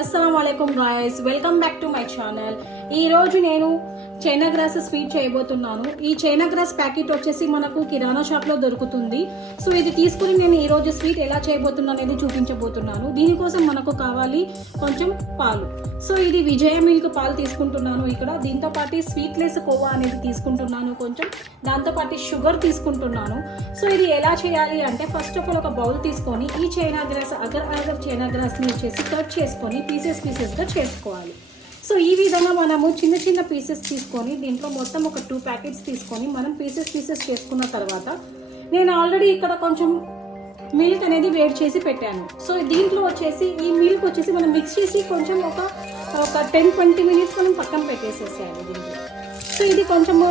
Assalamualaikum guys, welcome back to my channel. ఈ రోజు నేను చైనా గ్రాస్ స్వీట్ చేయబోతున్నాను. ఈ చైనా గ్రాస్ ప్యాకెట్ వచ్చేసి మనకు కిరాణా షాప్ లో దొరుకుతుంది. సో ఇది తీసుకుని నేను ఈ రోజు స్వీట్ ఎలా చేయబోతున్నాను అనేది చూపించబోతున్నాను. దీనికోసం మనకు కావాలి కొంచెం పాలు. సో ఇది విజయ మిల్క్ పాలు తీసుకుంటున్నాను ఇక్కడ. దీంతో పాటు స్వీట్లెస్ కోవా అనేది తీసుకుంటున్నాను కొంచెం. దాంతో పాటు షుగర్ తీసుకుంటున్నాను. సో ఇది ఎలా చేయాలి అంటే ఫస్ట్ ఆఫ్ ఆల్ ఒక బౌల్ తీసుకొని ఈ చైనా గ్రాస్ అగర్ చైనా గ్రాస్ని వచ్చేసి కట్ చేసుకొని పీసెస్గా చేసుకోవాలి. సో ఈ విధంగా మనము చిన్న చిన్న పీసెస్ తీసుకొని దీంట్లో మొత్తం ఒక 2 ప్యాకెట్స్ తీసుకొని మనం పీసెస్ చేసుకున్న తర్వాత నేను ఆల్రెడీ ఇక్కడ కొంచెం మిల్క్ అనేది వేడి చేసి పెట్టాను. సో దీంట్లో వచ్చేసి ఈ మిల్క్ వచ్చేసి మనం మిక్స్ చేసి కొంచెం ఒక 10-20 మినిట్స్ మనం పక్కన పెట్టేసేసేయాలి దీంట్లో. సో ఇది కొంచెము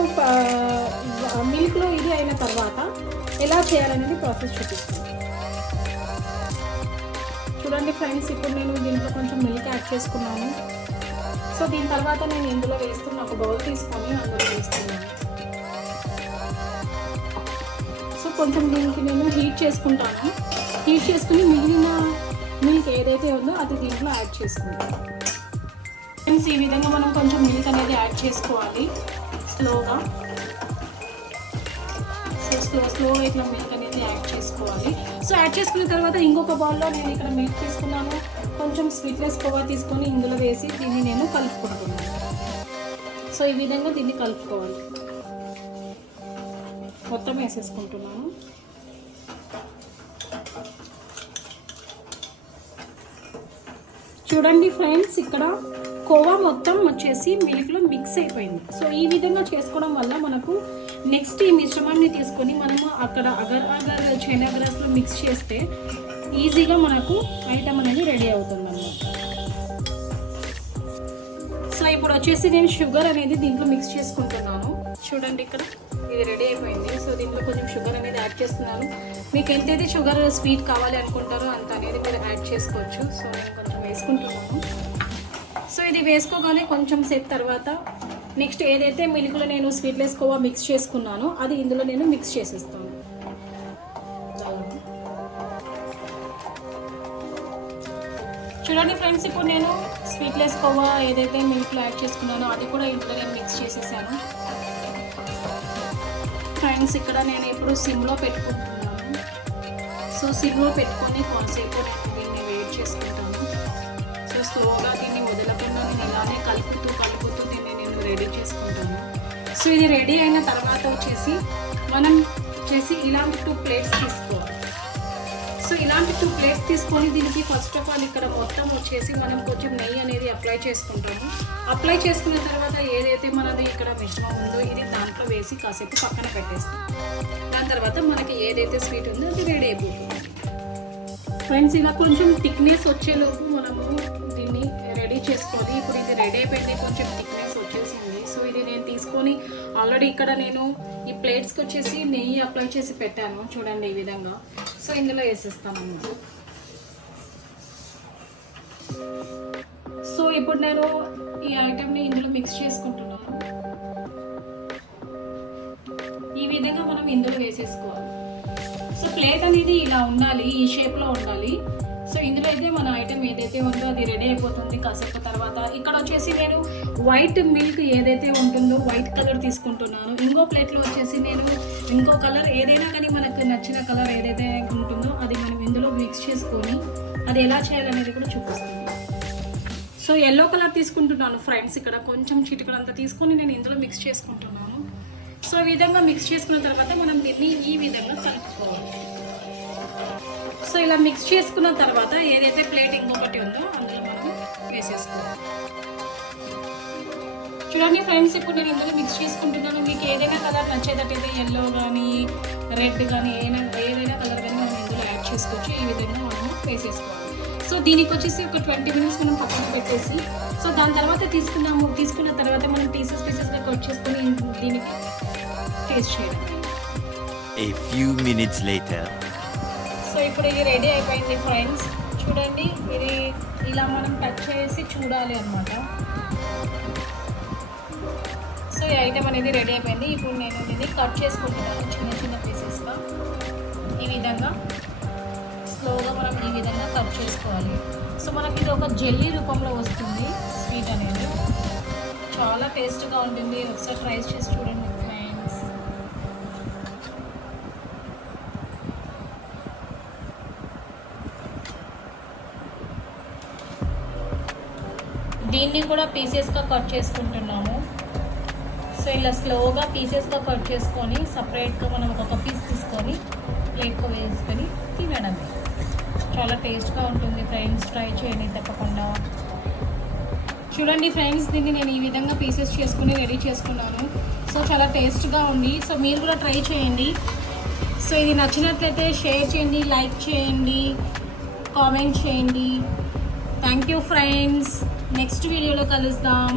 మిల్క్లో ఇది అయిన తర్వాత ఎలా చేయాలనేది ప్రాసెస్ చూపిస్తాను. చూడండి ఫ్రెండ్స్, ఇప్పుడు నేను దీంట్లో కొంచెం మిల్క్ యాడ్ చేసుకున్నాను. సో దీని తర్వాత నేను ఇందులో వేస్తున్న ఒక బౌల్ తీసుకొని అందులో వేస్తున్నాను. సో కొంచెం దీనికి నేను హీట్ చేసుకుంటాను. హీట్ చేసుకుని మిగిలిన మిల్క్ ఏదైతే ఉందో అది దీంట్లో యాడ్ చేసుకుంటాను. ఫ్రెండ్స్, ఈ విధంగా మనం కొంచెం మిల్క్ అనేది యాడ్ చేసుకోవాలి స్లోగా. సో స్లోగా ఇట్లా మిల్క్ అనేది యాడ్ చేసుకోవాలి. సో యాడ్ చేసుకున్న తర్వాత ఇంకొక బౌల్లో నేను ఇక్కడ మిల్క్ తీసుకున్నాను. కొంచెం స్వీట్లెస్ కోవా తీసుకొని ఇందులో వేసి దీన్ని నేను కలుపుకుంటున్నాను. సో ఈ విధంగా దీన్ని కలుపుకోవాలి. మొత్తం వేసేసుకుంటున్నాను. చూడండి ఫ్రెండ్స్, ఇక్కడ కోవా మొత్తం వచ్చేసి మిల్క్లో మిక్స్ అయిపోయింది. సో ఈ విధంగా చేసుకోవడం వల్ల మనకు నెక్స్ట్ ఈ మిశ్రమాన్ని తీసుకొని మనము అక్కడ అగర్ చైనా గ్రాస్లో మిక్స్ చేస్తే ఈజీగా మనకు ఐటమ్ అనేది రెడీ అవుతుంది అన్నమాట. సో ఇప్పుడు వచ్చేసి నేను షుగర్ అనేది దీంట్లో మిక్స్ చేసుకుంటున్నాను. చూడండి, ఇక్కడ ఇది రెడీ అయిపోయింది. సో దీంట్లో కొంచెం షుగర్ అనేది యాడ్ చేస్తున్నాను. మీకు ఎంతైతే షుగర్ స్వీట్ కావాలి అనుకుంటారో అంత అనేది మీరు యాడ్ చేసుకోవచ్చు. సో నేను కొంచెం వేసుకుంటున్నాను. సో ఇది వేసుకోగానే కొంచెం సేపు తర్వాత నెక్స్ట్ ఏదైతే మిల్క్లో నేను స్వీట్లెస్ కోవా మిక్స్ చేసుకున్నానో అది ఇందులో నేను మిక్స్ చేసేస్తాను. చూడండి ఫ్రెండ్స్, ఇప్పుడు నేను స్వీట్లెస్ కోవా ఏదైతే మిల్క్లో యాడ్ చేసుకున్నానో అది కూడా ఇంట్లో నేను మిక్స్ చేసేసాను. ఫ్రెండ్స్, ఇక్కడ నేను ఇప్పుడు సిమ్లో పెట్టుకుంటున్నాను. సో సిమ్లో పెట్టుకొని కొంతసేపు నేను దీన్ని వెయిట్ చేసుకుంటాను. సో స్లోగా దీన్ని వదలకుండా నేను ఇలానే కలుపుతూ దీన్ని నేను రెడీ చేసుకుంటాను. సో ఇది రెడీ అయిన తర్వాత వచ్చేసి మనం ఇలాంటి 2 ప్లేట్స్ తీసుకోవాలి. సో ఇలాంటి 2 ప్లేట్స్ తీసుకొని దీనికి ఫస్ట్ ఆఫ్ ఆల్ ఇక్కడ మొత్తం వచ్చేసి మనం కొంచెం నెయ్యి అనేది అప్లై చేసుకుంటాము. అప్లై చేసుకున్న తర్వాత ఏదైతే మనది ఇక్కడ మిశ్రమం ఉందో ఇది దాంట్లో వేసి కాసేపు పక్కన పెట్టేస్తాం. దాని తర్వాత మనకి ఏదైతే స్వీట్ ఉందో అది రెడీ అయిపోతుంది. ఫ్రెండ్స్, ఇలా కొంచెం థిక్నెస్ వచ్చేలోపు మనము దీన్ని రెడీ చేసుకోవాలి. ఇప్పుడు ఇది రెడీ అయిపోయింది, కొంచెం థిక్నెస్ వచ్చేసింది. సో ఇది నేను తీసుకొని ఆల్రెడీ ఇక్కడ నేను ఈ ప్లేట్స్కి వచ్చేసి నెయ్యి అప్లై చేసి పెట్టాను. చూడండి ఈ విధంగా. సో ఇందులో వేసేస్తాను. సో ఇప్పుడు నేను ఈ ఐటమ్ని ఇందులో మిక్స్ చేసుకుంటున్నాను. ఈ విధంగా మనం ఇందులో వేసేసుకోవాలి. సో ప్లేట్ అనేది ఇలా ఉండాలి, ఈ షేప్లో ఉండాలి. సో ఇందులో అయితే మన ఐటమ్ ఏదైతే ఉందో అది రెడీ అయిపోతుంది కాసేపు తర్వాత. ఇక్కడ వచ్చేసి నేను వైట్ మిల్క్ ఏదైతే ఉంటుందో వైట్ కలర్ తీసుకుంటున్నాను. ఇంకో ప్లేట్లో వచ్చేసి నేను ఇంకో కలర్ ఏదైనా కానీ మనకు నచ్చిన కలర్ ఏదైతే ఉంటుందో అది మనం ఇందులో మిక్స్ చేసుకొని అది ఎలా చేయాలనేది కూడా చూపిస్తుంది. సో ఎల్లో కలర్ తీసుకుంటున్నాను ఫ్రెండ్స్. ఇక్కడ కొంచెం చిటికడంతా తీసుకొని నేను ఇందులో మిక్స్ చేసుకుంటున్నాను. సో ఈ విధంగా మిక్స్ చేసుకున్న తర్వాత మనం దీన్ని ఈ విధంగా కలుపుకోవాలి. సో ఇలా మిక్స్ చేసుకున్న తర్వాత ఏదైతే ప్లేట్ ఇంకొకటి ఉందో అందులో మనం వేసేసుకోవాలి. చూడండి ఫ్రెండ్స్, ఇప్పుడు నేను ఇందులో మిక్స్ చేసుకుంటున్నాను. మీకు ఏదైనా కలర్ నచ్చేటట్టయితే ఎల్లో కానీ రెడ్ కానీ ఏదైనా కలర్ కానీ మనం ఇందులో యాడ్ చేసుకోవచ్చు. ఈ విధంగా మనం వేసేసుకోవాలి. సో దీనికి వచ్చేసి ఒక 20 మినిట్స్ మనం పక్కన పెట్టేసి సో దాని తర్వాత తీసుకున్న తర్వాత మనం పీసెస్గా కట్ చేసుకొని దీనికి టేస్ట్ చేయడం. A few minutes later. So ఇప్పుడు ఇది రెడీ అయిపోయింది ఫ్రెండ్స్. చూడండి, ఇది ఇలా మనం కట్ చేసి చూడాలి అన్నమాట. సో ఈ ఐటమ్ అనేది రెడీ అయిపోయింది. ఇప్పుడు నేను దీన్ని కట్ చేసుకుంటున్నాను చిన్న చిన్న పీసెస్గా ఈ విధంగా. స్లోగా మనం ఈ విధంగా కట్ చేసుకోవాలి. సో మనకి ఇది ఒక జెల్లీ రూపంలో వస్తుంది స్వీట్ అనేది. చాలా టేస్ట్గా ఉంటుంది. ఒకసారి ట్రై చేసి చూడండి ఫ్రెండ్స్. దీన్ని కూడా పీసెస్గా కట్ చేసుకుంటున్నాము. సో ఇలా స్లోగా పీసెస్గా కట్ చేసుకొని సపరేట్గా మనం ఒక పీస్ తీసుకొని ప్లేట్లో వేసుకొని తినడమే. చాలా టేస్ట్గా ఉంటుంది ఫ్రెండ్స్. ట్రై చేయండి తప్పకుండా. చూడండి ఫ్రెండ్స్, దీన్ని నేను ఈ విధంగా పీసెస్ చేసుకుని రెడీ చేసుకున్నాను. సో చాలా టేస్ట్గా ఉంది. సో మీరు కూడా ట్రై చేయండి. సో ఇది నచ్చినట్లయితే షేర్ చేయండి, లైక్ చేయండి, కామెంట్ చేయండి. Thank you friends. నెక్స్ట్ వీడియోలో కలుద్దాం.